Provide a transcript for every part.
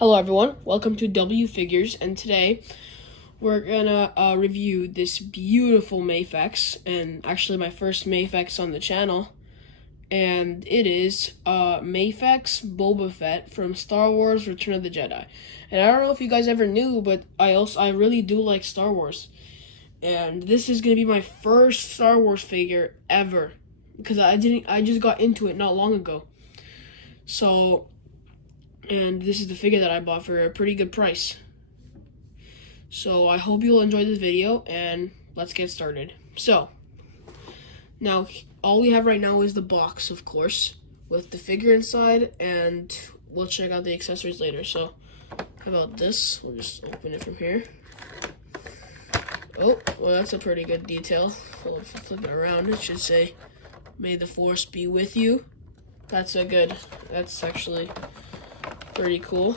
Hello everyone, welcome to W Figures, and today we're gonna review this beautiful Mafex, and actually my first Mafex on the channel, and it is Mafex Boba Fett from Star Wars Return of the Jedi. And I don't know if you guys ever knew, but I really do like Star Wars, and this is gonna be my first Star Wars figure ever, because I just got into it not long ago. So, and this is the figure that I bought for a pretty good price. So I hope you'll enjoy this video, and let's get started. So, now all we have right now is the box, of course, with the figure inside, and we'll check out the accessories later. So, how about this? We'll just open it from here. Oh, well, that's a pretty good detail. Well, if you flip it around, it should say, "May the Force be with you." That's actually pretty cool.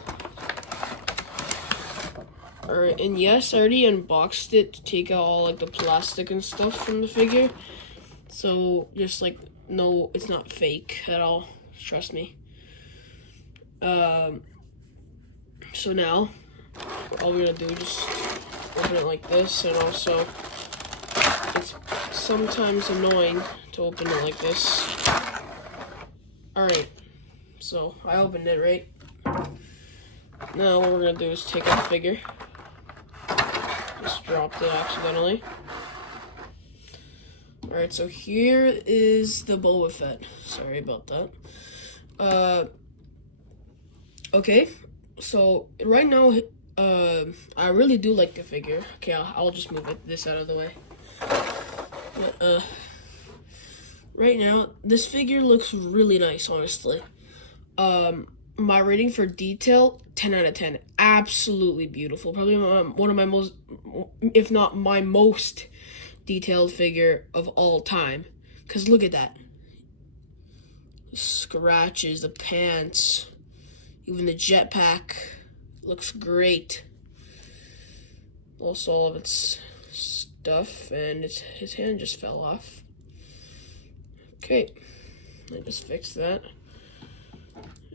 Alright, and yes, I already unboxed it to take out all like the plastic and stuff from the figure. So just like, no, it's not fake at all. Trust me. So now, all we're gonna do is just open it like this, and also it's sometimes annoying to open it like this. Alright, so I opened it, right? Now what we're gonna do is take out the figure. Just dropped it accidentally. Alright, so here is the Boba Fett. Sorry about that. Okay, so right now, I really do like the figure. Okay, I'll just move this out of the way. But, right now, this figure looks really nice, honestly. My rating for detail, 10 out of 10. Absolutely beautiful. Probably one of my most, if not my most detailed figure of all time. Because look at that. The scratches, the pants, even the jetpack looks great. Also, all of its stuff, and his hand just fell off. Okay, I just fixed that.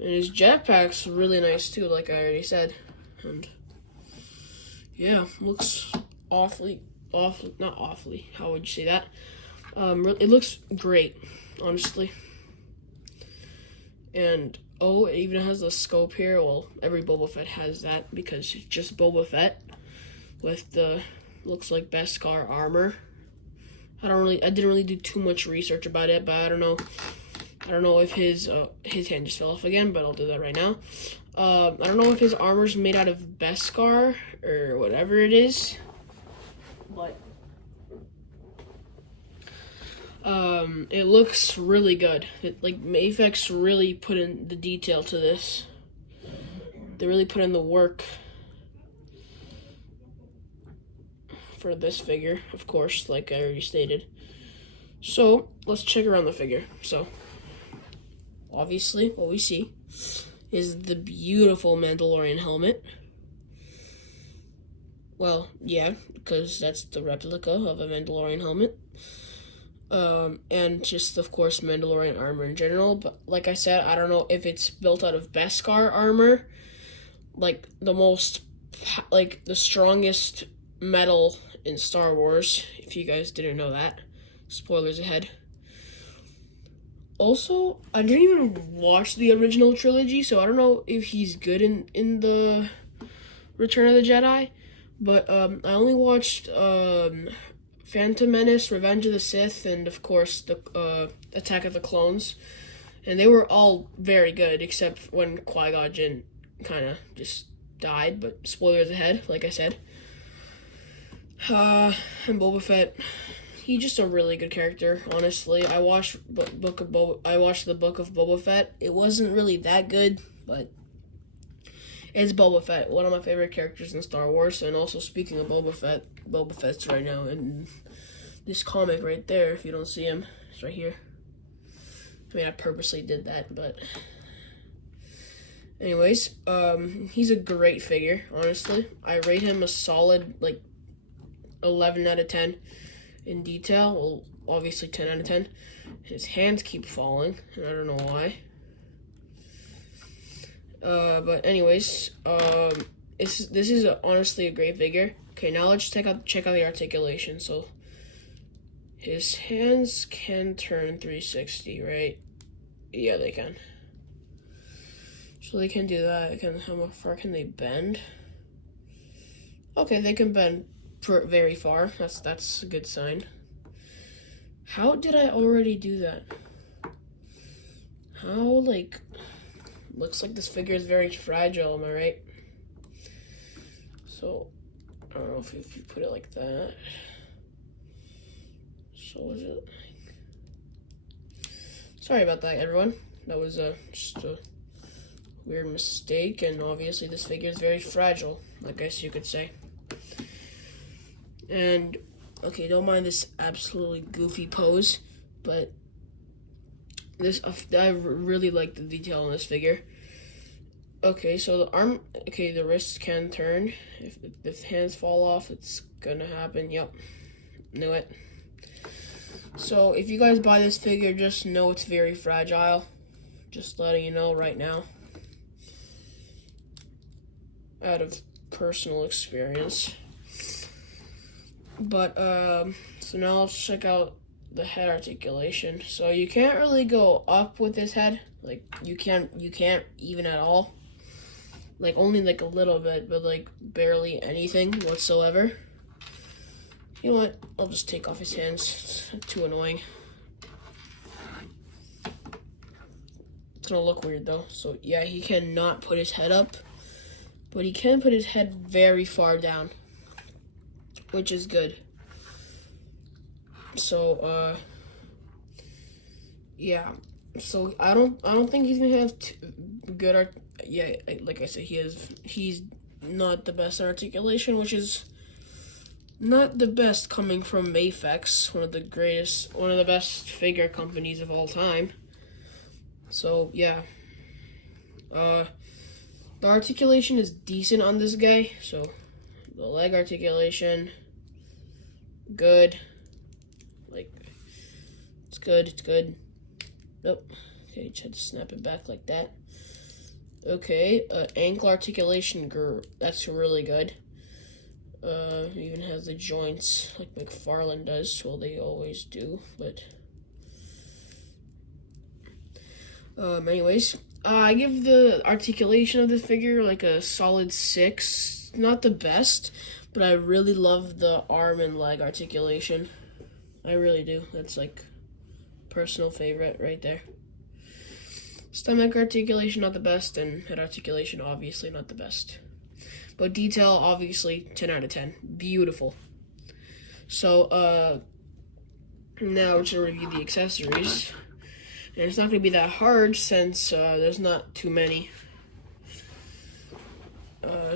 And his jetpack's really nice too, like I already said. And yeah, looks not awfully, how would you say that? It looks great, honestly. And oh, it even has the scope here. Well, every Boba Fett has that because it's just Boba Fett with the, looks like Beskar armor. I didn't really do too much research about it, but I don't know if his hand just fell off again, but I'll do that right now. I don't know if his armor's made out of Beskar or whatever it is, but it looks really good. Like Mafex really put in the detail to this. They really put in the work for this figure, of course, like I already stated. So let's check around the figure. So obviously, what we see is the beautiful Mandalorian helmet. Well, yeah, because that's the replica of a Mandalorian helmet. And just, of course, Mandalorian armor in general. But like I said, I don't know if it's built out of Beskar armor, like the strongest metal in Star Wars, if you guys didn't know that. Spoilers ahead. Also, I didn't even watch the original trilogy, so I don't know if he's good in the Return of the Jedi. But I only watched Phantom Menace, Revenge of the Sith, and of course the Attack of the Clones, and they were all very good, except when Qui-Gon Jinn kind of just died. But spoilers ahead, like I said. And Boba Fett, he's just a really good character, honestly. I watched the Book of Boba Fett. It wasn't really that good, but it's Boba Fett, one of my favorite characters in Star Wars. And also, speaking of Boba Fett's right now in this comic right there. If you don't see him, it's right here. I mean, I purposely did that, but anyways, he's a great figure, honestly. I rate him a solid, 11 out of 10 in detail. Well, obviously 10 out of 10. His hands keep falling, and I don't know why. But anyways, this is honestly a great figure. Okay, now let's check out the articulation. So his hands can turn 360, right? Yeah, they can. So they can do that. How far can they bend? Okay, they can bend very far. That's a good sign. How did I already do that? How, like, looks like this figure is very fragile, am I right? So, I don't know if you put it like that. So is it? Sorry about that, everyone. That was just a weird mistake, and obviously this figure is very fragile, I guess you could say. And, okay, don't mind this absolutely goofy pose, but I really like the detail on this figure. Okay, so the arm, okay, the wrists can turn. If the hands fall off, it's gonna happen. Yep, knew it. So if you guys buy this figure, just know it's very fragile. Just letting you know right now. Out of personal experience. But, so now let's check out the head articulation. So you can't really go up with this head. Like, you can't even at all. Like, only like a little bit, but like barely anything whatsoever. You know what? I'll just take off his hands. It's too annoying. It's gonna look weird though. So yeah, he cannot put his head up, but he can put his head very far down, which is good. So yeah. So I don't think he's gonna have good art. Yeah, like I said, he's not the best articulation, which is not the best coming from Mafex, one of the best figure companies of all time. So yeah, the articulation is decent on this guy. So the leg articulation, good. Like, it's good. It's good. Nope. Okay, just had to snap it back like that. Okay, ankle articulation, that's really good. Even has the joints like McFarlane does. Well, they always do, but anyways, I give the articulation of this figure like a solid 6. Not the best, but I really love the arm and leg articulation. I really do. That's like personal favorite right there. Stomach articulation, not the best, and head articulation, obviously not the best. But detail, obviously, 10 out of 10. Beautiful. So, now we're to review the accessories. And it's not going to be that hard since there's not too many.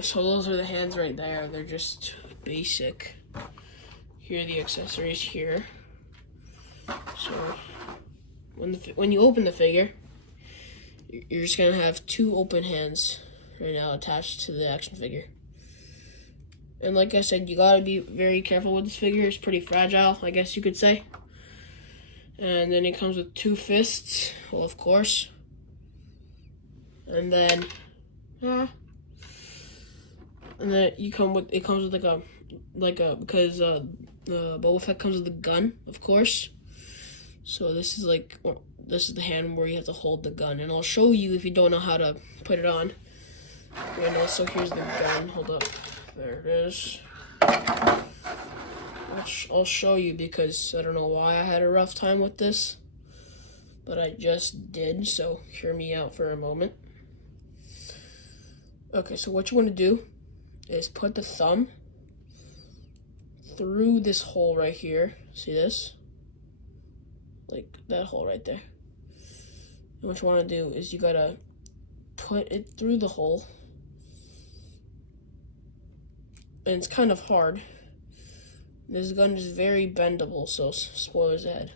So those are the hands right there. They're just basic. Here are the accessories here. So, when you open the figure, you're just going to have 2 open hands right now attached to the action figure. And like I said, you gotta be very careful with this figure. It's pretty fragile, I guess you could say. And then it comes with 2 fists, well, of course. And then it comes with because the Boba Fett comes with a gun, of course. So this is the hand where you have to hold the gun, and I'll show you if you don't know how to put it on. And also, here's the gun. Hold up. There it is. I'll show you because I don't know why I had a rough time with this, but I just did, so hear me out for a moment. Okay, so what you want to do is put the thumb through this hole right here. See this? Like that hole right there. And what you want to do is you gotta put it through the hole. And it's kind of hard. This gun is very bendable, so spoilers ahead.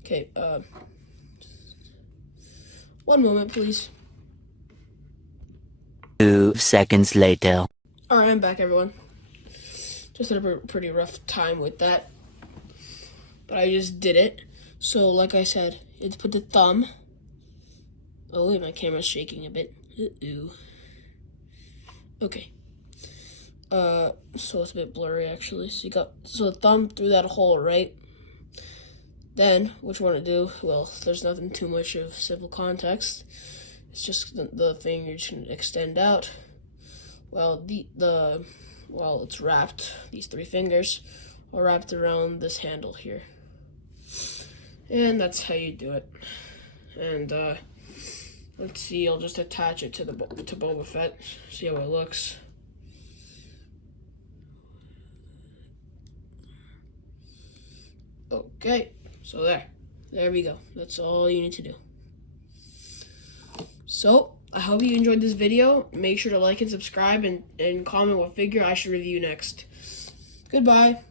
Okay, one moment, please. 2 seconds later. Alright, I'm back, everyone. Just had a pretty rough time with that. But I just did it. So, like I said, it's put the thumb. Oh, wait, my camera's shaking a bit. Uh-oh. Okay. So it's a bit blurry actually. So you got the thumb through that hole, right? Then what you want to do? Well, there's nothing too much of simple context. It's just the thing you're just gonna extend out. Well, while it's wrapped, these 3 fingers are wrapped around this handle here, and that's how you do it. And let's see. I'll just attach it to Boba Fett. See how it looks. Okay, so there we go. That's all you need to do. So, I hope you enjoyed this video. Make sure to like and subscribe and comment what figure I should review next. Goodbye.